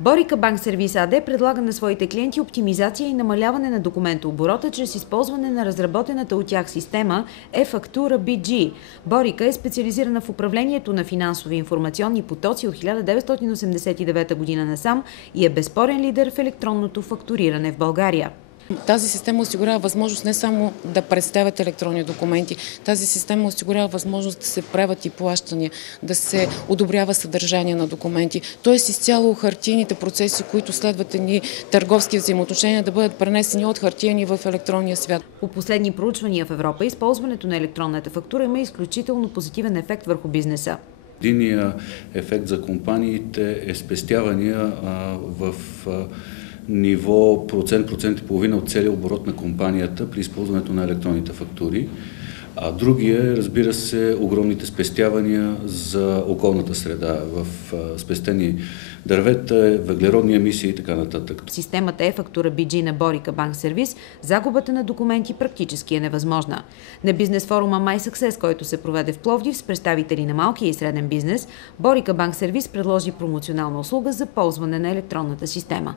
Борика Банк Сервис АД предлага на своите клиенти оптимизация и намаляване на документооборота чрез използване на разработената от тях система e-Фактура BG. Борика е специализирана в управлението на финансови информационни потоци от 1989 година насам и е безспорен лидер в електронното фактуриране в България. Тази система осигурява възможност не само да представят електронни документи, тази система осигурява възможност да се правят и плащания, да се одобрява съдържание на документи. Тоест изцяло хартийните процеси, които следват едни търговски взаимоотношения, да бъдат пренесени от хартияни в електронния свят. По последни проучвания в Европа, използването на електронната фактура има изключително позитивен ефект върху бизнеса. Единият ефект за компаниите е спестявания в ниво процент и половина от целия оборот на компанията при използването на електронните фактури. А другия е, разбира се, огромните спестявания за околната среда в спестени дървета, въглеродни емисии и така нататък. Системата e-Фактура BG на Борика Банк Сервис, загубата на документи практически е невъзможна. На бизнес форума MySuccess, който се проведе в Пловдив с представители на малкия и среден бизнес, Борика Банк Сервис предложи промоционална услуга за ползване на електронната система.